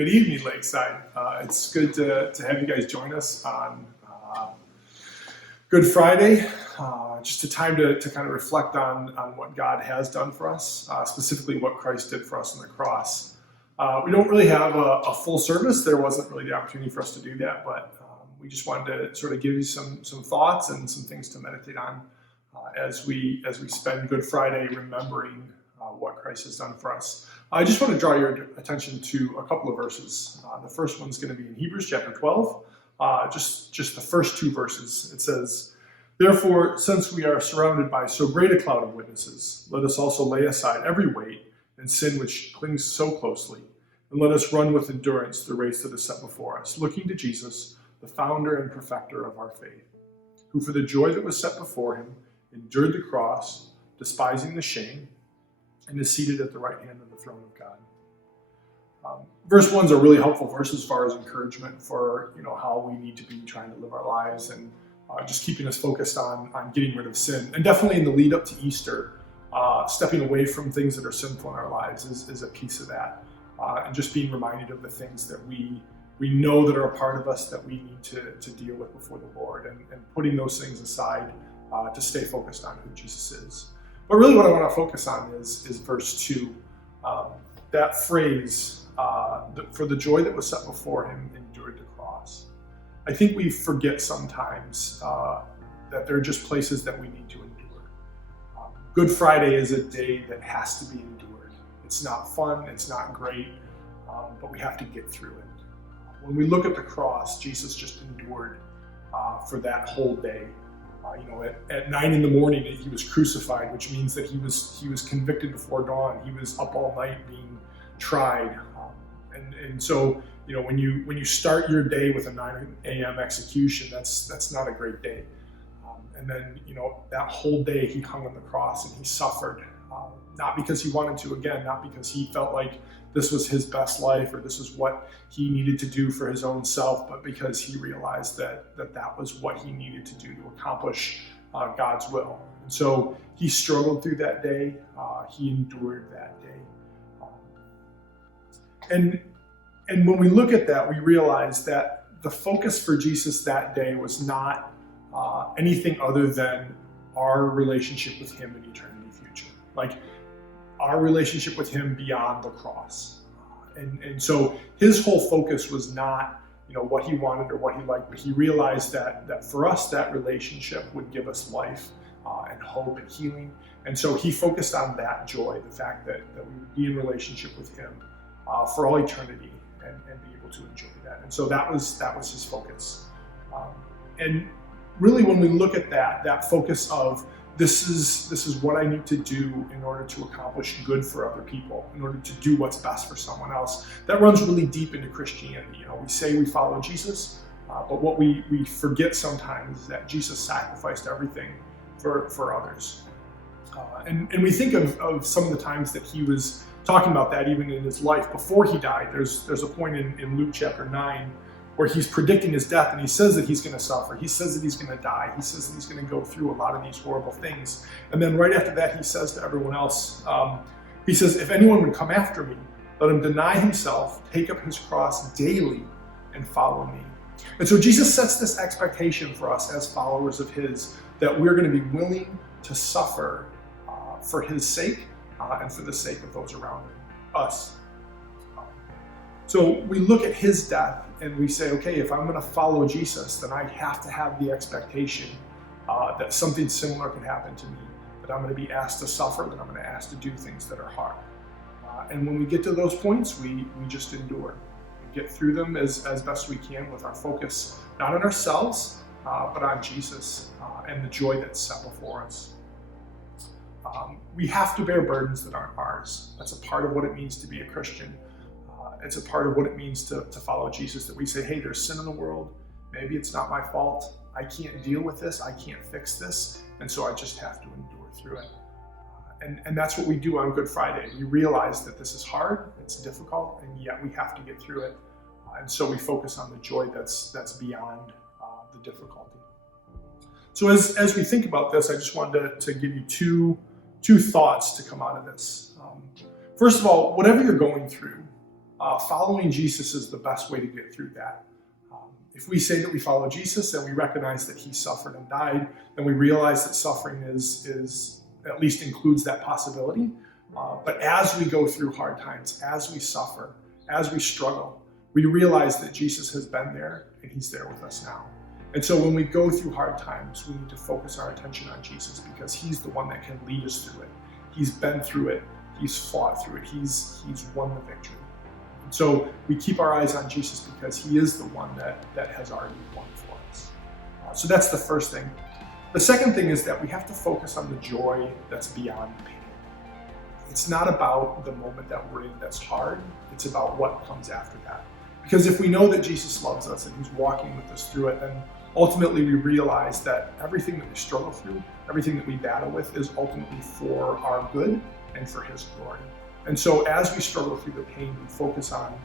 Good evening, Lakeside. It's good to have you guys join us on Good Friday. Just a time to kind of reflect on what God has done for us, specifically what Christ did for us on the cross. We don't really have a full service. There wasn't really the opportunity for us to do that, but we just wanted to sort of give you some thoughts and some things to meditate on as we spend Good Friday remembering what Christ has done for us. I just want to draw your attention to a couple of verses. The first one's going to be in Hebrews chapter 12, just the first two verses. It says, "Therefore, since we are surrounded by so great a cloud of witnesses, let us also lay aside every weight and sin which clings so closely, and let us run with endurance the race that is set before us, looking to Jesus, the founder and perfecter of our faith, who for the joy that was set before him endured the cross, despising the shame, and is seated at the right hand of the throne of God." Verse 1 is a really helpful verse as far as encouragement for how we need to be trying to live our lives and just keeping us focused on getting rid of sin. And definitely in the lead up to Easter, stepping away from things that are sinful in our lives is a piece of that. And just being reminded of the things that we know that are a part of us that we need to deal with before the Lord, and putting those things aside to stay focused on who Jesus is. But really what I want to focus on is verse 2. That phrase, for the joy that was set before him endured the cross. I think we forget sometimes that there are just places that we need to endure. Good Friday is a day that has to be endured. It's not fun, it's not great, but we have to get through it. When we look at the cross, Jesus just endured for that whole day. At 9 in the morning, he was crucified, which means that he was convicted before dawn. He was up all night being tried, and so when you start your day with a 9 a.m. execution, that's not a great day. And then that whole day he hung on the cross and he suffered, not because he wanted to, again, not because he felt like this was his best life or this is what he needed to do for his own self, but because he realized that was what he needed to do to accomplish God's will. And so he struggled through that day. He endured that day. And when we look at that, we realize that the focus for Jesus that day was not anything other than our relationship with him in eternity future. Like our relationship with him beyond the cross. And so his whole focus was not, what he wanted or what he liked, but he realized that for us, that relationship would give us life and hope and healing. And so he focused on that joy, the fact that we would be in relationship with him for all eternity and be able to enjoy that. And so that was his focus. And really when we look at that focus of, this is what I need to do in order to accomplish good for other people, in order to do what's best for someone else. That runs really deep into Christianity. We say we follow Jesus, but what we forget sometimes is that Jesus sacrificed everything for others. And we think of some of the times that he was talking about that even in his life before he died. There's a point in Luke chapter 9 where he's predicting his death, and he says that he's going to suffer. He says that he's going to die. He says that he's going to go through a lot of these horrible things. And then right after that, he says to everyone else, he says, "If anyone would come after me, let him deny himself, take up his cross daily, and follow me." And so Jesus sets this expectation for us as followers of his, that we're going to be willing to suffer for his sake and for the sake of those around us. So we look at his death and we say, okay, if I'm going to follow Jesus, then I have to have the expectation that something similar can happen to me, that I'm going to be asked to suffer, that I'm going to ask to do things that are hard. And when we get to those points, we just endure. We get through them as best we can with our focus, not on ourselves, but on Jesus and the joy that's set before us. We have to bear burdens that aren't ours. That's a part of what it means to be a Christian. It's a part of what it means to follow Jesus, that we say, hey, there's sin in the world. Maybe it's not my fault. I can't deal with this. I can't fix this. And so I just have to endure through it. And that's what we do on Good Friday. We realize that this is hard, it's difficult, and yet we have to get through it. And so we focus on the joy that's beyond the difficulty. So as we think about this, I just wanted to give you two thoughts to come out of this. First of all, whatever you're going through, following Jesus is the best way to get through that. If we say that we follow Jesus and we recognize that he suffered and died, then we realize that suffering is at least includes that possibility. But as we go through hard times, as we suffer, as we struggle, we realize that Jesus has been there and he's there with us now. And so when we go through hard times, we need to focus our attention on Jesus because he's the one that can lead us through it. He's been through it. He's fought through it. He's won the victory. And so we keep our eyes on Jesus because he is the one that has already won for us. So that's the first thing. The second thing is that we have to focus on the joy that's beyond the pain. It's not about the moment that we're in that's hard. It's about what comes after that. Because if we know that Jesus loves us and he's walking with us through it, then ultimately we realize that everything that we struggle through, everything that we battle with is ultimately for our good and for his glory. And so as we struggle through the pain, we focus on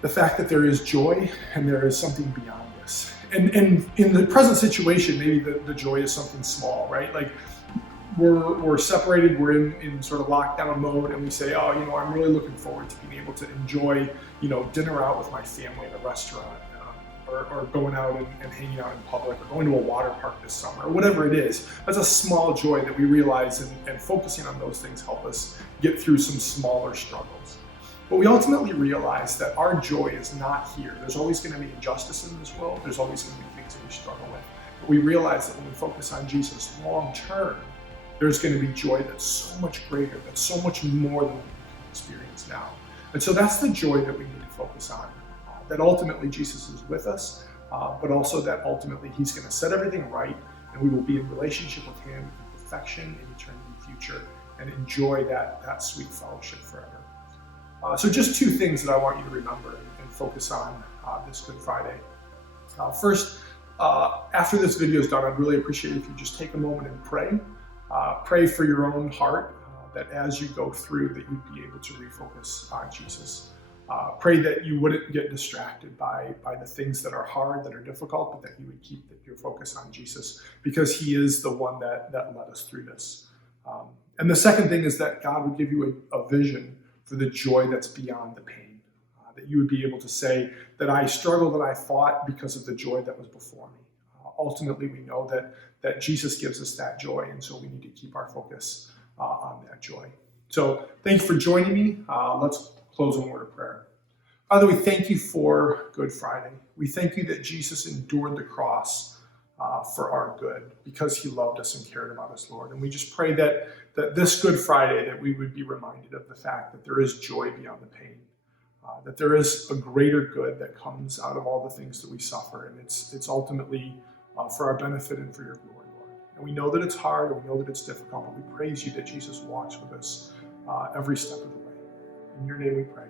the fact that there is joy and there is something beyond this. And in the present situation, maybe the joy is something small, right? Like we're separated, we're in sort of lockdown mode, and we say, oh, I'm really looking forward to being able to enjoy, dinner out with my family at a restaurant, or going out and hanging out in public, or going to a water park this summer, or whatever it is. That's a small joy that we realize, and focusing on those things help us get through some smaller struggles. But we ultimately realize that our joy is not here. There's always going to be injustice in this world. There's always going to be things that we struggle with. But we realize that when we focus on Jesus long term, there's going to be joy that's so much greater, that's so much more than we can experience now. And so that's the joy that we need to focus on. That ultimately Jesus is with us, but also that ultimately he's going to set everything right, and we will be in relationship with him in perfection in eternity future, and enjoy that sweet fellowship forever. So just two things that I want you to remember and focus on this Good Friday. First, after this video is done, I'd really appreciate if you just take a moment and pray. Pray for your own heart, that as you go through, that you'd be able to refocus on Jesus. Pray that you wouldn't get distracted by the things that are hard, that are difficult, but that you would keep your focus on Jesus, because he is the one that led us through this. And the second thing is that God would give you a vision for the joy that's beyond the pain, that you would be able to say that I struggled and I fought because of the joy that was before me. Ultimately, we know that Jesus gives us that joy, and so we need to keep our focus on that joy. So thank you for joining me. Let's close in a word of prayer. Father, we thank you for Good Friday. We thank you that Jesus endured the cross for our good because he loved us and cared about us, Lord. And we just pray that this Good Friday, that we would be reminded of the fact that there is joy beyond the pain, that there is a greater good that comes out of all the things that we suffer. And it's ultimately for our benefit and for your glory, Lord. And we know that it's hard and we know that it's difficult, but we praise you that Jesus walks with us every step of the way. In your name we pray.